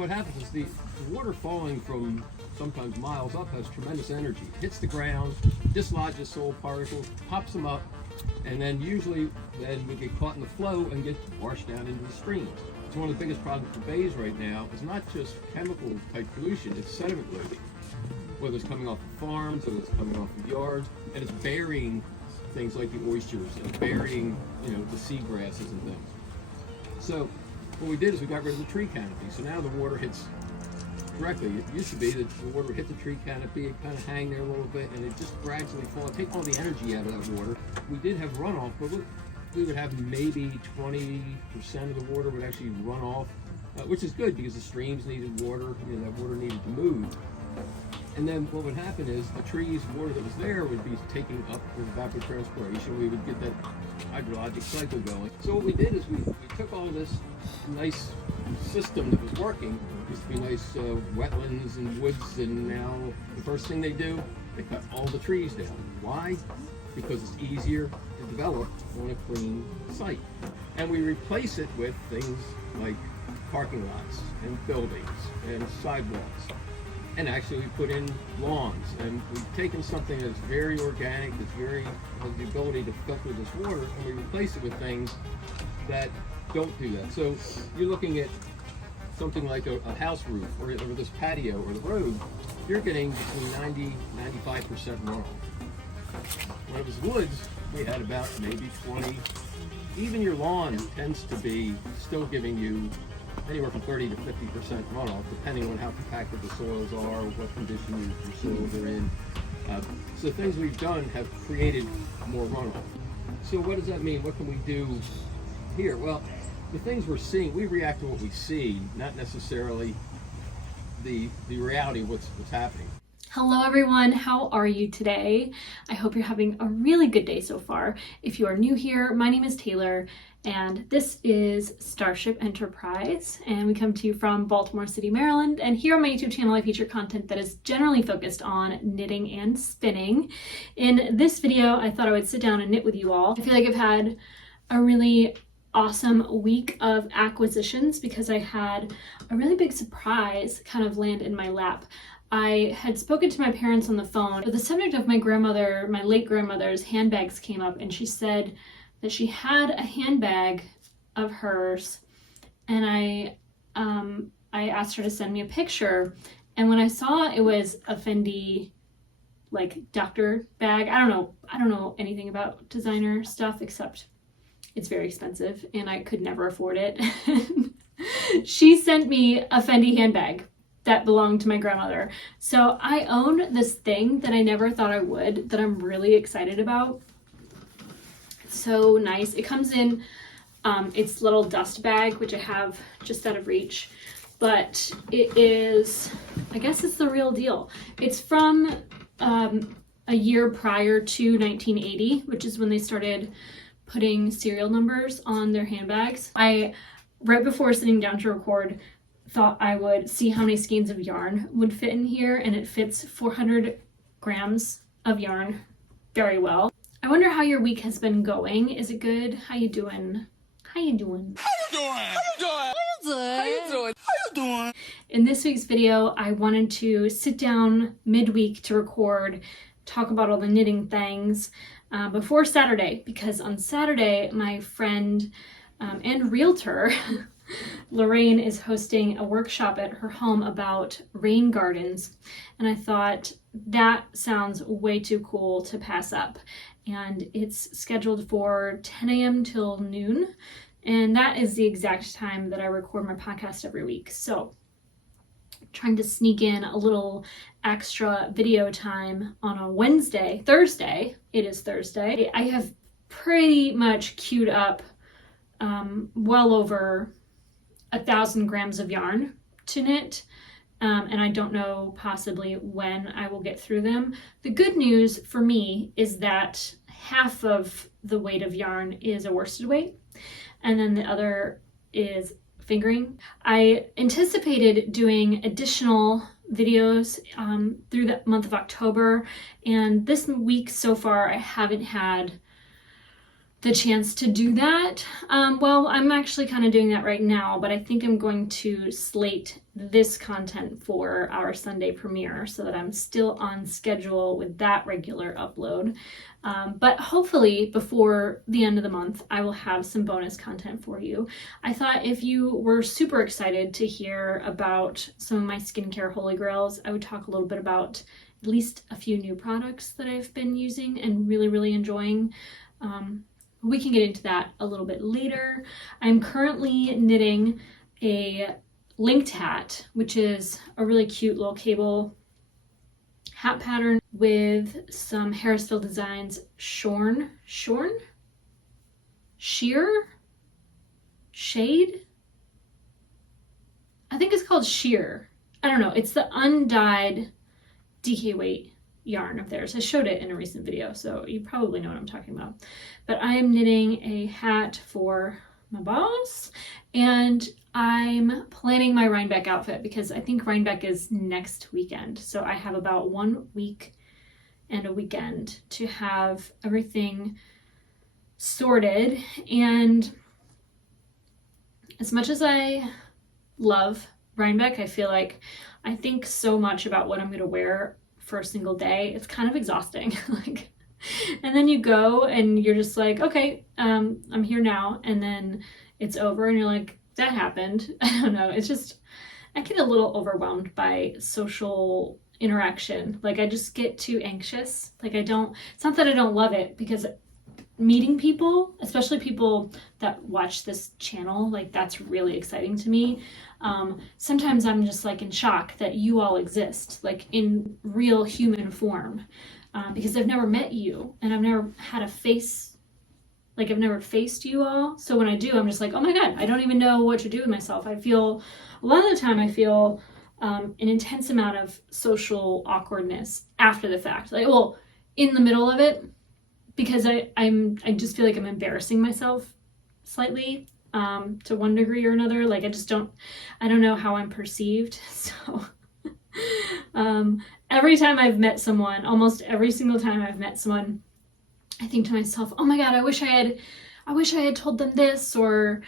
what happens is the water falling from sometimes miles up has tremendous energy. It hits the ground, dislodges soil particles, pops them up, and then usually we get caught in the flow and get washed down into the streams. It's one of the biggest problems for bays right now. It's not just chemical type pollution, it's sediment loading. Whether it's coming off the farms, whether it's coming off the yards, and it's burying things like the oysters and burying, the seagrasses and things. So what we did is we got rid of the tree canopy. So now the water hits directly. It used to be that the water would hit the tree canopy, it kind of hang there a little bit, and it just gradually fall. Take all the energy out of that water. We did have runoff, but we would have maybe 20% of the water would actually run off, which is good because the streams needed water. That water needed to move. And then what would happen is the trees, water that was there would be taking up with evapotranspiration. We would get that hydrologic cycle going. So what we did is we took all this nice system that was working. It used to be nice wetlands and woods, and now the first thing they do, they cut all the trees down. Why? Because it's easier to develop on a clean site. And we replace it with things like parking lots and buildings and sidewalks. And actually we put in lawns, and we've taken something that's very organic, has the ability to filter this water, and we replace it with things that don't do that. So you're looking at something like a house roof or this patio or the road, you're getting between 90-95% runoff. When it was woods, we had about maybe 20. Even your lawn tends to be still giving you anywhere from 30 to 50% runoff, depending on how compacted the soils are, what condition your soils are in. So things we've done have created more runoff. So what does that mean? What can we do here? Well, the things we're seeing, we react to what we see, not necessarily the reality of what's happening. Hello everyone, how are you today? I hope you're having a really good day so far. If you are new here, my name is Taylor, and this is Starship Enterprise, and we come to you from Baltimore City, Maryland. And here on my YouTube channel, I feature content that is generally focused on knitting and spinning. In this video, I thought I would sit down and knit with you all. I feel like I've had a really awesome week of acquisitions because I had a really big surprise kind of land in my lap. I had spoken to my parents on the phone, but the subject of my late grandmother's handbags came up, and she said that she had a handbag of hers, and I asked her to send me a picture, and when I saw it was a Fendi doctor bag, I don't know anything about designer stuff except it's very expensive and I could never afford it. She sent me a Fendi handbag that belonged to my grandmother. So I own this thing that I never thought I would, that I'm really excited about. It's so nice. It comes in its little dust bag, which I have just out of reach, but it is, I guess it's the real deal. It's from a year prior to 1980, which is when they started putting serial numbers on their handbags. Right before sitting down to record, thought I would see how many skeins of yarn would fit in here, and it fits 400 grams of yarn very well. I wonder how your week has been going. Is it good? How you doing? How you doing? How you doing? How you doing? How you doing? How you doing? How you doing? In this week's video, I wanted to sit down midweek to record, talk about all the knitting things before Saturday, because on Saturday, my friend and realtor Lorraine is hosting a workshop at her home about rain gardens, and I thought that sounds way too cool to pass up. And it's scheduled for 10 a.m. till noon, and that is the exact time that I record my podcast every week. So trying to sneak in a little extra video time on a Thursday. It is Thursday. I have pretty much queued up well over 1,000 grams of yarn to knit, and I don't know possibly when I will get through them. The good news for me is that half of the weight of yarn is a worsted weight, and then the other is fingering. I anticipated doing additional videos through the month of October, and this week so far I haven't had the chance to do that. Well, I'm actually kind of doing that right now, but I think I'm going to slate this content for our Sunday premiere so that I'm still on schedule with that regular upload. But hopefully before the end of the month, I will have some bonus content for you. I thought if you were super excited to hear about some of my skincare holy grails, I would talk a little bit about at least a few new products that I've been using and really, really enjoying. We can get into that a little bit later. I'm currently knitting a linked hat, which is a really cute little cable hat pattern with some Harrisville Designs shade. I think it's called sheer. I don't know. It's the undyed DK weight yarn of theirs. I showed it in a recent video, so you probably know what I'm talking about. But I am knitting a hat for my boss, and I'm planning my Rhinebeck outfit because I think Rhinebeck is next weekend. So I have about 1 week and a weekend to have everything sorted. And as much as I love Rhinebeck, I feel like I think so much about what I'm going to wear for a single day. It's kind of exhausting. And then you go and you're just like, okay, I'm here now, and then it's over and you're like, that happened. I don't know. It's just, I get a little overwhelmed by social interaction. I just get too anxious. It's not that I don't love it, because meeting people, especially people that watch this channel, that's really exciting to me. Sometimes I'm just in shock that you all exist, in real human form, because I've never met you and I've never had a face, I've never faced you all. So when I do, I'm just like, oh my God, I don't even know what to do with myself. A lot of the time I feel an intense amount of social awkwardness after the fact, in the middle of it, because I just feel like I'm embarrassing myself slightly, to one degree or another. I don't know how I'm perceived. So every time I've met someone, almost every single time I've met someone, I think to myself, oh my God, I wish I had told them this, or,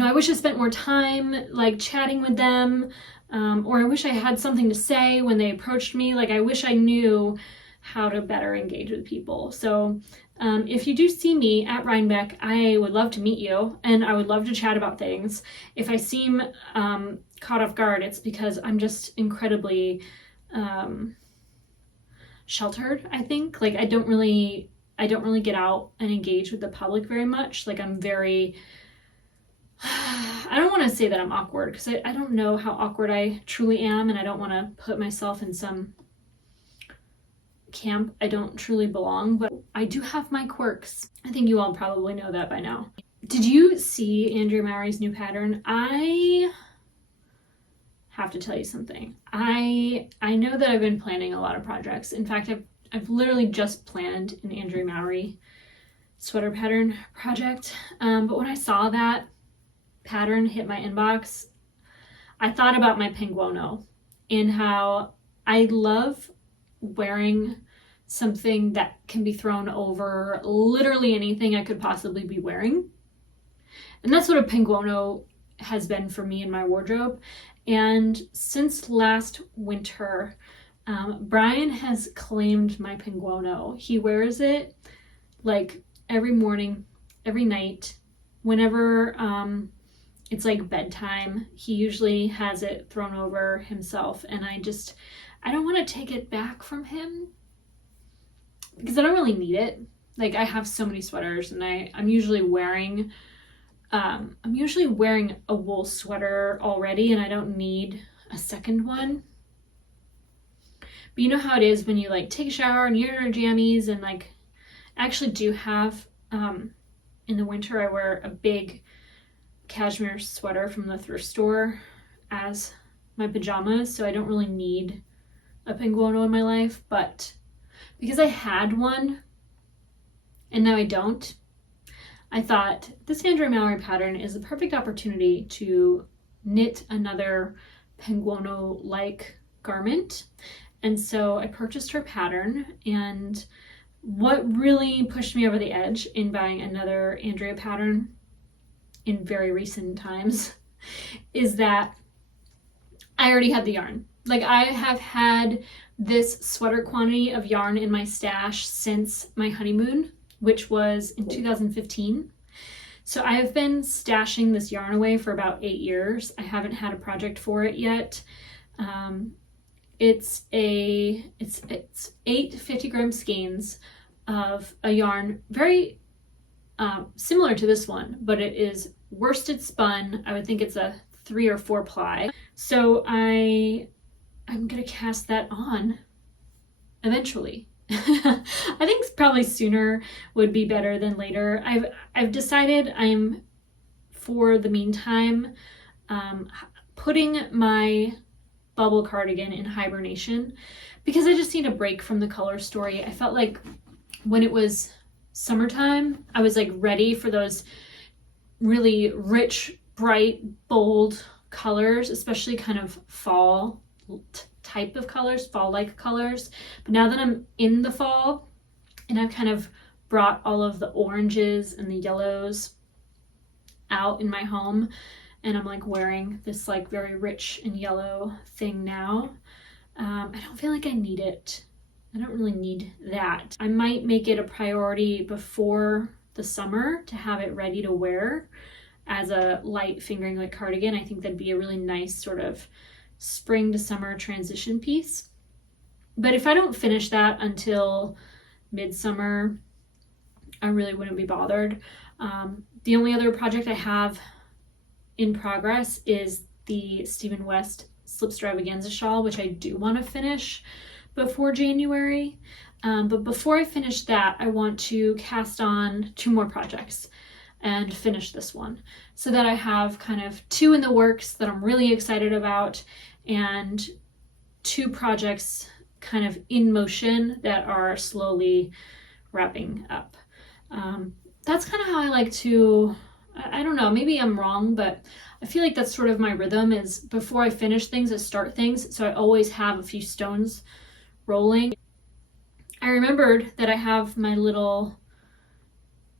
I wish I spent more time chatting with them, or I wish I had something to say when they approached me. I wish I knew how to better engage with people. So if you do see me at Rhinebeck, I would love to meet you, and I would love to chat about things. If I seem caught off guard, it's because I'm just incredibly sheltered, I think. I don't really get out and engage with the public very much. I'm very, I don't want to say that I'm awkward, because I don't know how awkward I truly am, and I don't want to put myself in some camp I don't truly belong, but I do have my quirks. I think you all probably know that by now. Did you see Andrea Mowry's new pattern? I have to tell you something. I know that I've been planning a lot of projects. In fact, I've literally just planned an Andrea Mowry sweater pattern project. But when I saw that pattern hit my inbox, I thought about my pinguono and how I love wearing something that can be thrown over literally anything I could possibly be wearing. And that's what a pinguono has been for me in my wardrobe. And since last winter, Brian has claimed my pinguono. He wears it every morning, every night, whenever it's bedtime. He usually has it thrown over himself, and I don't want to take it back from him because I don't really need it. I have so many sweaters, and I'm usually wearing a wool sweater already, and I don't need a second one. But you know how it is when you take a shower and you're in your jammies, and I actually do have, in the winter I wear a big cashmere sweater from the thrift store as my pajamas, so I don't really need a pinguono in my life. But because I had one and now I don't, I thought this Andrea Mowry pattern is a perfect opportunity to knit another pinguono-like garment. And so I purchased her pattern, and what really pushed me over the edge in buying another Andrea pattern in very recent times is that I already had the yarn. Like, I have had this sweater quantity of yarn in my stash since my honeymoon, which was in 2015. So I have been stashing this yarn away for about 8 years. I haven't had a project for it yet. It's 8 50-gram skeins of a yarn very similar to this one, but it is worsted spun. I would think it's a 3 or 4 ply. So I'm gonna cast that on eventually. I think probably sooner would be better than later. I've decided I'm, for the meantime, putting my bubble cardigan in hibernation because I just need a break from the color story. I felt like when it was summertime, I was like ready for those really rich, bright, bold colors, especially kind of fall type of colors, fall-like colors. But now that I'm in the fall and I've kind of brought all of the oranges and the yellows out in my home, and I'm like wearing this like very rich and yellow thing now, I don't feel like I need it. I don't really need that. I might make it a priority before the summer to have it ready to wear as a light fingering like cardigan. I think that'd be a really nice sort of spring to summer transition piece. But if I don't finish that until midsummer, I really wouldn't be bothered. The only other project I have in progress is the Stephen West Slipstravaganza shawl, which I do want to finish before January. But before I finish that, I want to cast on 2 more projects and finish this one so that I have kind of 2 in the works that I'm really excited about and 2 projects kind of in motion that are slowly wrapping up. That's kind of how I like to, I don't know, maybe I'm wrong, but I feel like that's sort of my rhythm is before I finish things, I start things. So I always have a few stones rolling. I remembered that I have my little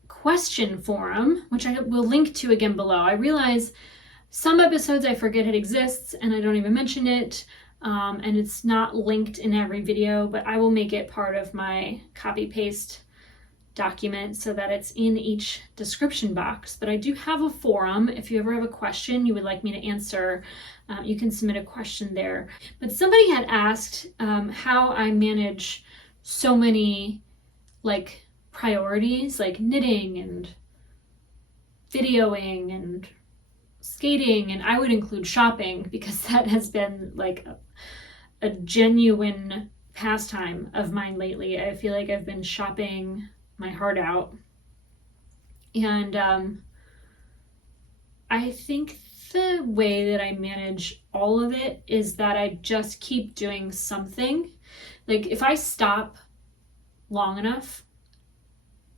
question forum, which I will link to again below. I realize some episodes I forget it exists and I don't even mention it, and it's not linked in every video, but I will make it part of my copy paste document so that it's in each description box. But I do have a forum. If you ever have a question you would like me to answer, you can submit a question there. But somebody had asked how I manage so many like priorities, like knitting and videoing and skating, and I would include shopping because that has been like a genuine pastime of mine lately. I feel like I've been shopping my heart out, and I think the way that I manage all of it is that I just keep doing something. Like if I stop long enough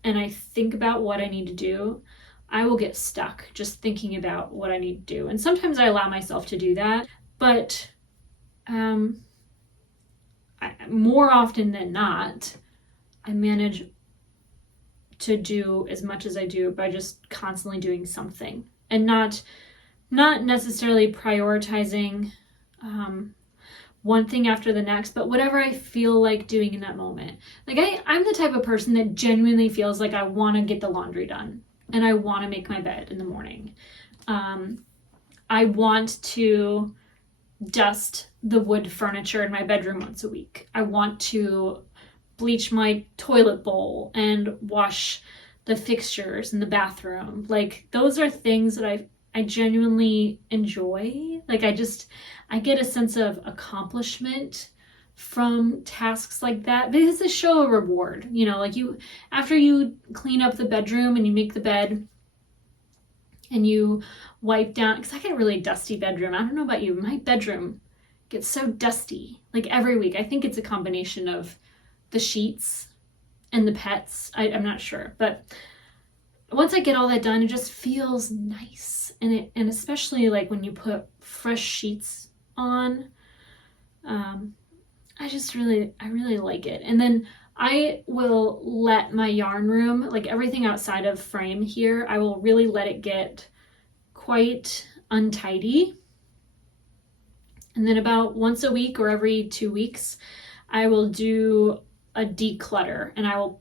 and I think about what I need to do, I will get stuck just thinking about what I need to do. And sometimes I allow myself to do that, but more often than not, I manage to do as much as I do by just constantly doing something and not necessarily prioritizing one thing after the next, but whatever I feel like doing in that moment. Like I'm the type of person that genuinely feels like I want to get the laundry done and I want to make my bed in the morning. I want to dust the wood furniture in my bedroom once a week. I want to bleach my toilet bowl and wash the fixtures in the bathroom. Like those are things that I genuinely enjoy. Like I get a sense of accomplishment from tasks like that because they show a reward, you know, like after you clean up the bedroom and you make the bed and you wipe down, because I get a really dusty bedroom. I don't know about you, my bedroom gets so dusty like every week. I think it's a combination of the sheets and the pets. I'm not sure, but once I get all that done, it just feels nice. And especially like when you put fresh sheets on, I really like it. And then I will let my yarn room, like everything outside of frame here, I will really let it get quite untidy. And then about once a week or every 2 weeks, I will do a declutter and I will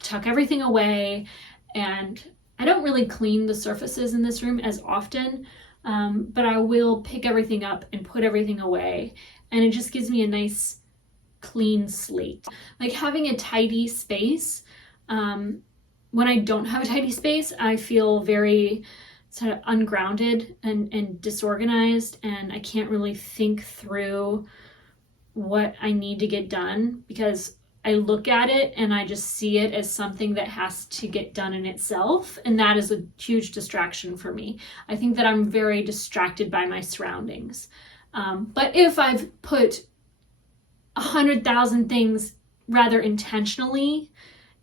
tuck everything away. And I don't really clean the surfaces in this room as often, but I will pick everything up and put everything away. And it just gives me a nice clean slate. Like having a tidy space, when I don't have a tidy space, I feel very sort of ungrounded and disorganized, and I can't really think through what I need to get done because I look at it and I just see it as something that has to get done in itself, and that is a huge distraction for me. I think that I'm very distracted by my surroundings. But if I've put 100,000 things rather intentionally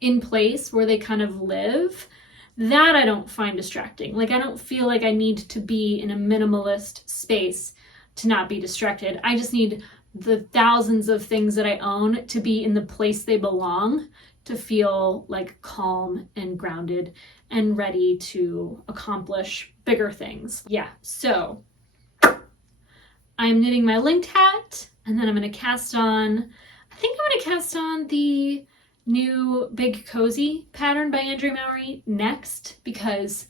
in place where they kind of live, that I don't find distracting. Like I don't feel like I need to be in a minimalist space to not be distracted. I just need the thousands of things that I own to be in the place they belong to feel like calm and grounded and ready to accomplish bigger things. Yeah, so I'm knitting my linked hat, and then I'm going to cast on, I think I'm going to cast on the new Big Cozy pattern by Andrea Mowry next, because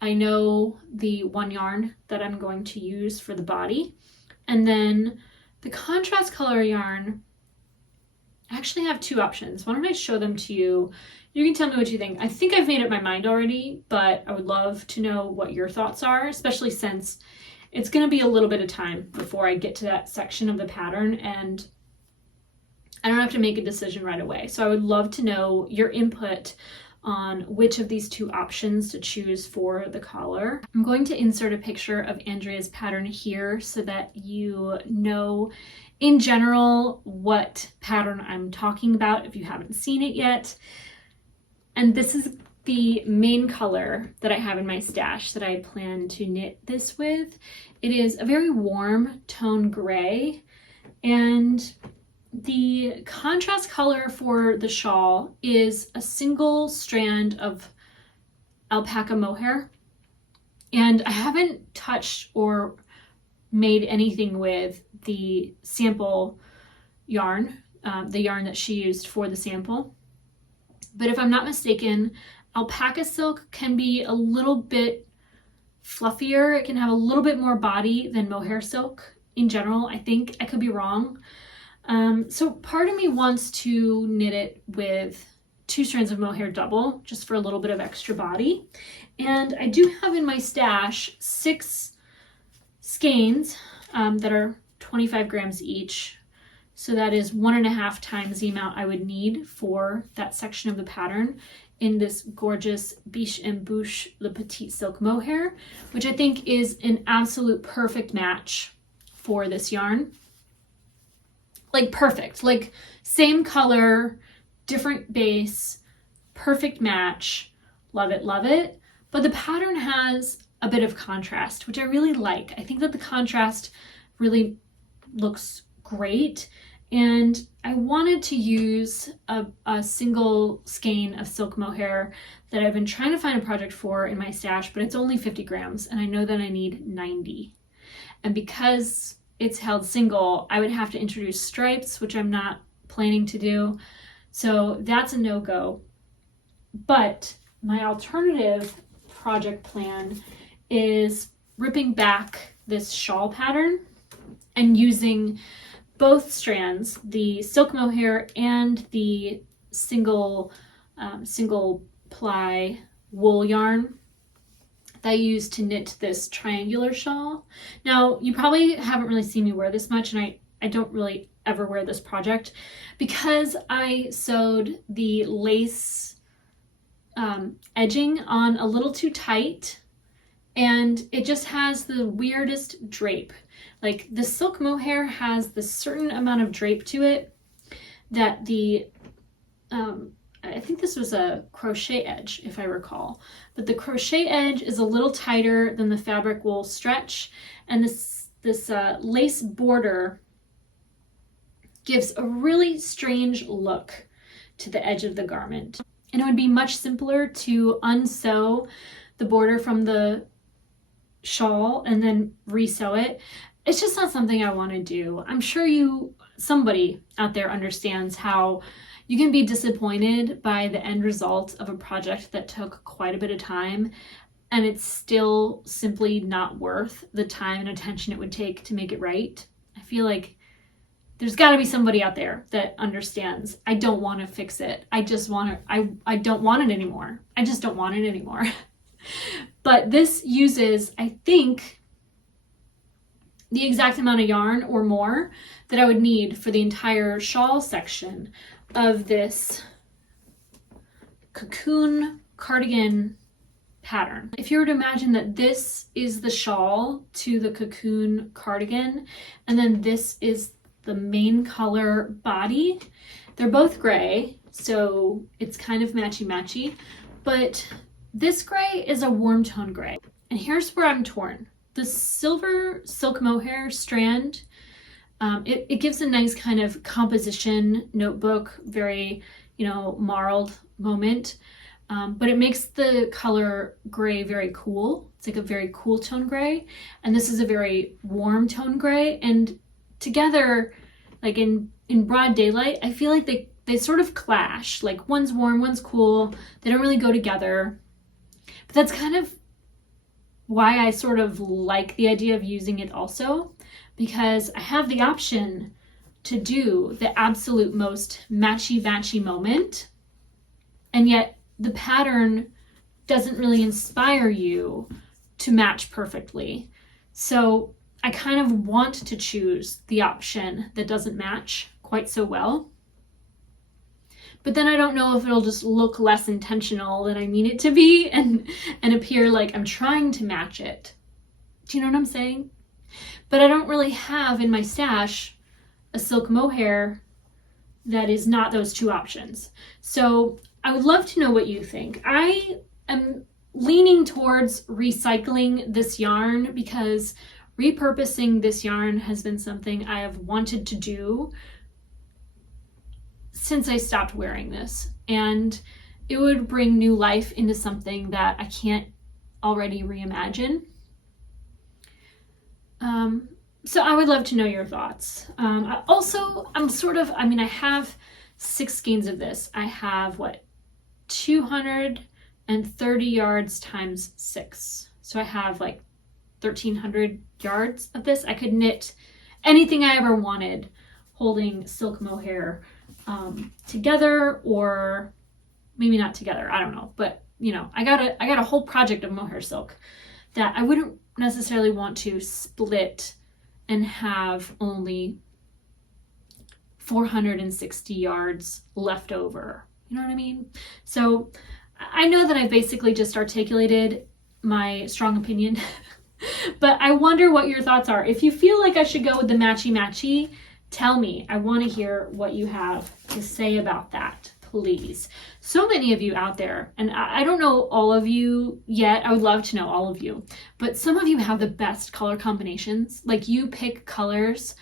I know the one yarn that I'm going to use for the body. And then the contrast color yarn, I actually have two options. Why don't I show them to you? You can tell me what you think. I think I've made up my mind already, but I would love to know what your thoughts are, especially since it's going to be a little bit of time before I get to that section of the pattern, and I don't have to make a decision right away. So I would love to know your input on which of these two options to choose for the collar. I'm going to insert a picture of Andrea's pattern here so that you know in general what pattern I'm talking about if you haven't seen it yet. And this is the main color that I have in my stash that I plan to knit this with. It is a very warm tone gray, and the contrast color for the shawl is a single strand of alpaca mohair, and I haven't touched or made anything with the sample yarn, the yarn that she used for the sample. But if I'm not mistaken, alpaca silk can be a little bit fluffier. It can have a little bit more body than mohair silk in general. I think I could be wrong. So part of me wants to knit it with 2 strands of mohair double, just for a little bit of extra body. And I do have in my stash 6 skeins that are 25 grams each. So that is 1.5 times the amount I would need for that section of the pattern in this gorgeous Biche and Bouche Le Petit Silk Mohair, which I think is an absolute perfect match for this yarn. Like perfect, like same color, different base, perfect match. Love it, love it. But the pattern has a bit of contrast, which I really like. I think that the contrast really looks great. And I wanted to use a single skein of silk mohair that I've been trying to find a project for in my stash, but it's only 50 grams and I know that I need 90. And because it's held single, I would have to introduce stripes, which I'm not planning to do. So that's a no-go. But my alternative project plan is ripping back this shawl pattern and using both strands, the silk mohair and the single ply wool yarn that I used to knit this triangular shawl. Now, you probably haven't really seen me wear this much, and I don't really ever wear this project because I sewed the lace edging on a little too tight, and it just has the weirdest drape. Like the silk mohair has this certain amount of drape to it that the I think this was a crochet edge, if I recall, but the crochet edge is a little tighter than the fabric wool stretch, and this lace border gives a really strange look to the edge of the garment. And it would be much simpler to unsew the border from the shawl and then resew it. It's just not something I want to do. I'm sure somebody out there understands how you can be disappointed by the end result of a project that took quite a bit of time, and it's still simply not worth the time and attention it would take to make it right. I feel like there's got to be somebody out there that understands. I don't want to fix it. I don't want it anymore. I just don't want it anymore. But this uses, I think, the exact amount of yarn or more that I would need for the entire shawl section of this cocoon cardigan pattern. If you were to imagine that this is the shawl to the cocoon cardigan, and then this is the main color body, they're both gray, so it's kind of matchy-matchy, but this gray is a warm tone gray. And here's where I'm torn. The silver silk mohair strand, it gives a nice kind of composition notebook, very, marled moment. But it makes the color gray very cool. It's like a very cool tone gray. And this is a very warm tone gray. And together, like in broad daylight, I feel like they sort of clash. Like one's warm, one's cool. They don't really go together. But that's kind of why I sort of like the idea of using it also, because I have the option to do the absolute most matchy-matchy moment, and yet the pattern doesn't really inspire you to match perfectly. So I kind of want to choose the option that doesn't match quite so well. But then I don't know if it'll just look less intentional than I mean it to be and appear like I'm trying to match it. Do you know what I'm saying? But I don't really have in my stash a silk mohair that is not those two options. So I would love to know what you think. I am leaning towards recycling this yarn because repurposing this yarn has been something I have wanted to do since I stopped wearing this, and it would bring new life into something that I can't already reimagine. So I would love to know your thoughts. I have 6 skeins of this. I have 230 yards times 6. So I have 1,300 yards of this. I could knit anything I ever wanted holding silk mohair together, or maybe not together, I don't know, but I got a whole project of mohair silk that I wouldn't necessarily want to split and have only 460 yards left over. You know what I mean? So I know that I basically just articulated my strong opinion, but I wonder what your thoughts are. If you feel like I should go with the matchy-matchy, tell me. I want to hear what you have to say about that, please. So many of you out there, and I don't know all of you yet. I would love to know all of you, but some of you have the best color combinations. Like, you pick colors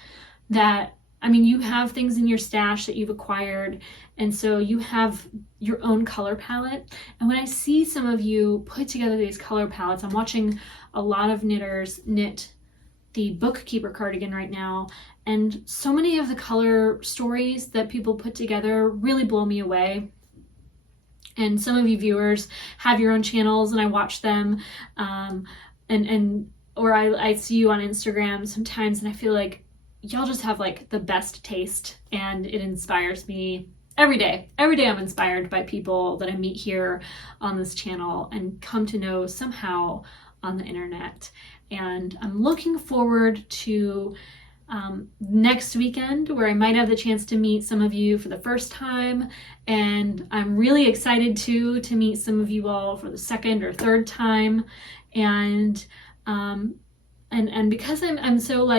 that, you have things in your stash that you've acquired, and so you have your own color palette. And when I see some of you put together these color palettes, I'm watching a lot of knitters knit the bookkeeper cardigan right now, and so many of the color stories that people put together really blow me away. And some of you viewers have your own channels, and I watch them, or I see you on Instagram sometimes, and I feel like y'all just have the best taste, and it inspires me every day. Every day I'm inspired by people that I meet here on this channel and come to know somehow on the internet. And I'm looking forward to next weekend, where I might have the chance to meet some of you for the first time, and I'm really excited to meet some of you all for the second or third time. And because I'm so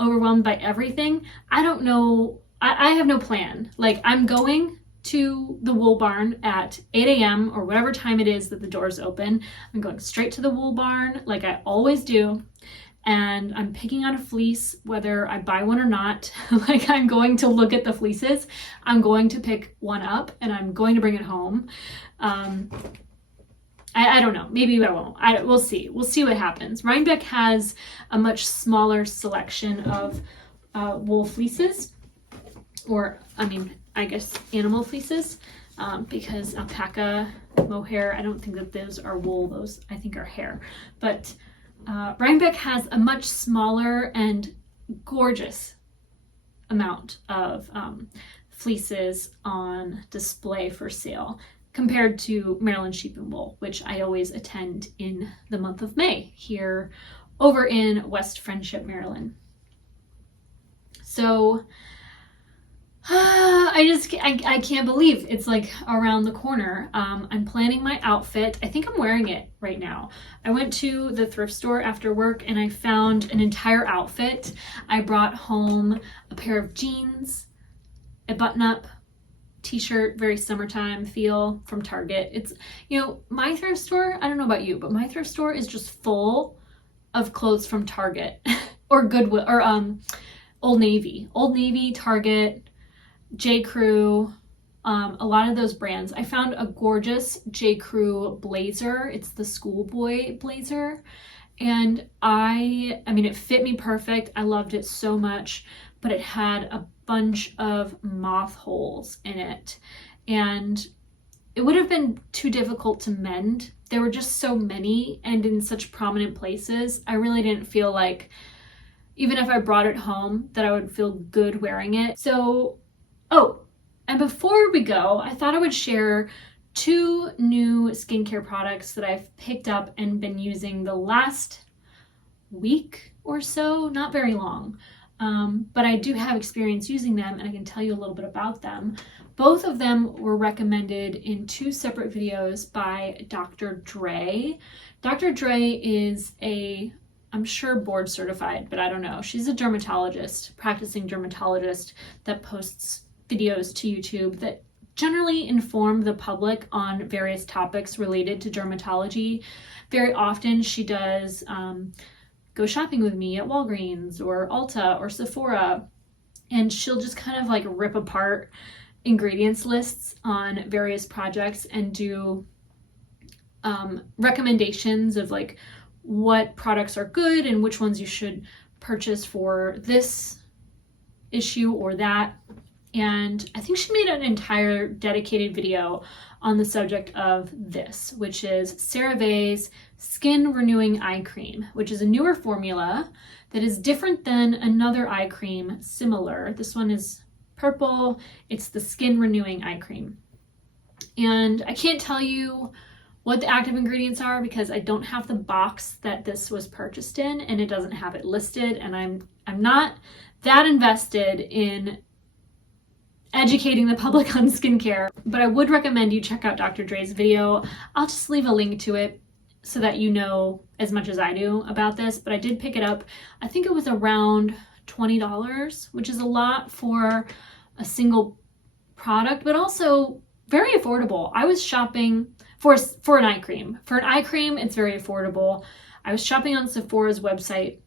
overwhelmed by everything, I don't know, I have no plan. I'm going to the wool barn at 8 a.m. or whatever time it is that the doors open. I'm going straight to the wool barn like I always do. and I'm picking out a fleece, whether I buy one or not. Like, I'm going to look at the fleeces, I'm going to pick one up, and I'm going to bring it home. I don't know, maybe I won't. We'll see what happens. Rhinebeck has a much smaller selection of wool fleeces, or I guess animal fleeces, because alpaca, mohair, I don't think that those are wool, those I think are hair. But Rhinebeck has a much smaller and gorgeous amount of fleeces on display for sale compared to Maryland Sheep and Wool, which I always attend in the month of May here over in West Friendship, Maryland. So I can't believe it's like around the corner. I'm planning my outfit. I think I'm wearing it right now. I went to the thrift store after work and I found an entire outfit. I brought home a pair of jeans, a button-up t-shirt, very summertime feel, from Target. It's, my thrift store, I don't know about you, but my thrift store is just full of clothes from Target or Goodwill or Old Navy, Target, J. Crew, a lot of those brands. I found a gorgeous J. Crew blazer. It's the schoolboy blazer, and it fit me perfect. I loved it so much, but it had a bunch of moth holes in it, and it would have been too difficult to mend. There were just so many and in such prominent places. I really didn't feel like, even if I brought it home, that I would feel good wearing it. So, and before we go, I thought I would share 2 new skincare products that I've picked up and been using the last week or so, not very long. But I do have experience using them, and I can tell you a little bit about them. Both of them were recommended in 2 separate videos by Dr. Dre. Dr. Dre is I'm sure board certified, but I don't know. She's a practicing dermatologist that posts videos to YouTube that generally inform the public on various topics related to dermatology. Very often she does go shopping with me at Walgreens or Ulta or Sephora, and she'll just kind of like rip apart ingredients lists on various projects and do recommendations of like what products are good and which ones you should purchase for this issue or that. And I think she made an entire dedicated video on the subject of this, which is Ceravé's Skin Renewing Eye Cream, which is a newer formula that is different than another eye cream similar. This one is purple. It's the Skin Renewing Eye Cream. And I can't tell you what the active ingredients are because I don't have the box that this was purchased in, and it doesn't have it listed, and I'm not that invested in educating the public on skincare, but I would recommend you check out Dr. Dre's video. I'll just leave a link to it so that you know as much as I do about this, but I did pick it up. I think it was around $20, which is a lot for a single product, but also very affordable. I was shopping for an eye cream. For an eye cream, it's very affordable. I was shopping on Sephora's website.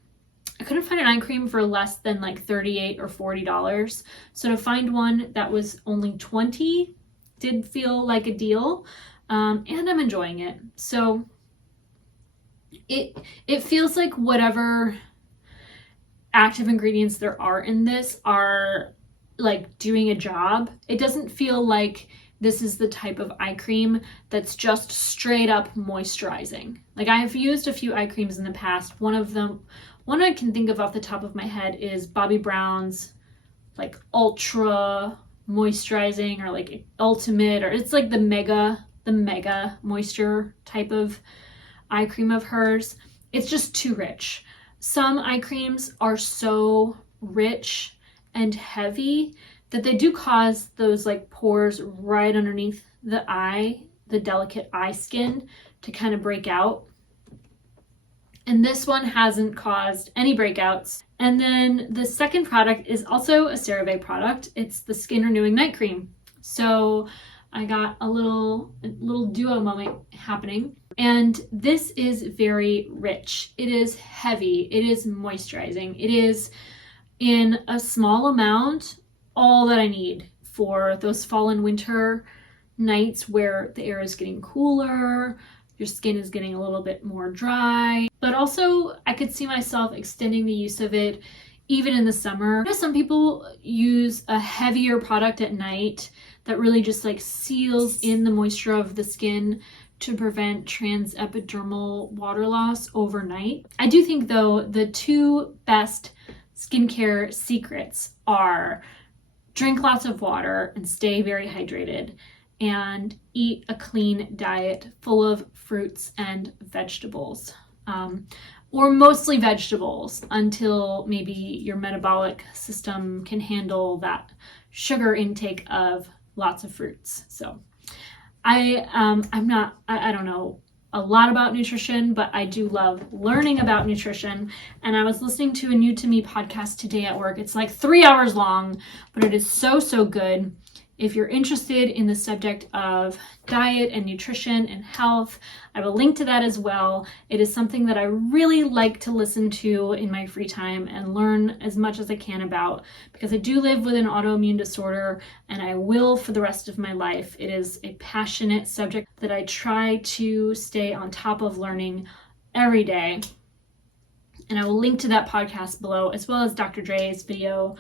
I couldn't find an eye cream for less than like $38 or $40. So to find one that was only $20 did feel like a deal, and I'm enjoying it. So it feels like whatever active ingredients there are in this are like doing a job. It doesn't feel like this is the type of eye cream that's just straight up moisturizing. Like, I have used a few eye creams in the past. One I can think of off the top of my head is Bobbi Brown's like ultra moisturizing, or like ultimate, or it's like the mega moisture type of eye cream of hers. It's just too rich. Some eye creams are so rich and heavy that they do cause those like pores right underneath the eye, the delicate eye skin, to kind of break out. And this one hasn't caused any breakouts. And then the second product is also a Ceravé product. It's the Skin Renewing Night Cream. So I got a little duo moment happening. And this is very rich. It is heavy. It is moisturizing. It is, in a small amount, all that I need for those fall and winter nights where the air is getting cooler, your skin is getting a little bit more dry. But also, I could see myself extending the use of it even in the summer. Some people use a heavier product at night that really just like seals in the moisture of the skin to prevent transepidermal water loss overnight. I do think, though, the two best skincare secrets are drink lots of water and stay very hydrated, and eat a clean diet full of fruits and vegetables. Or mostly vegetables until maybe your metabolic system can handle that sugar intake of lots of fruits. So I don't know a lot about nutrition, but I do love learning about nutrition. And I was listening to a New to Me podcast today at work. It's like 3 hours long, but it is so good. If you're interested in the subject of diet and nutrition and health, I will link to that as well. It is something that I really like to listen to in my free time and learn as much as I can about, because I do live with an autoimmune disorder and I will for the rest of my life. It is a passionate subject that I try to stay on top of learning every day. And I will link to that podcast below, as well as Dr. Dre's video.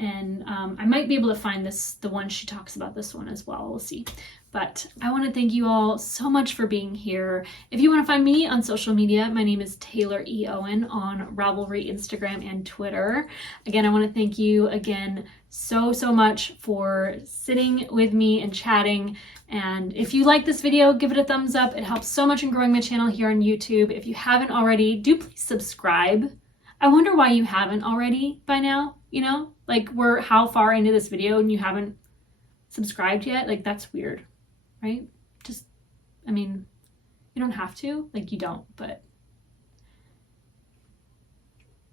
And I might be able to find the one she talks about this one as well. We'll see. But I want to thank you all so much for being here. If you want to find me on social media, my name is Taylor E. Owen on Ravelry, Instagram, and Twitter. Again, I want to thank you again so much for sitting with me and chatting. And if you like this video, give it a thumbs up. It helps so much in growing my channel here on YouTube. If you haven't already, do please subscribe. I wonder why you haven't already by now, you know? Like, we're how far into this video and you haven't subscribed yet? Like, that's weird, right? Just, I mean, you don't have to. Like, you don't, but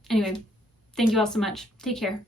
anyway, thank you all so much. Take care.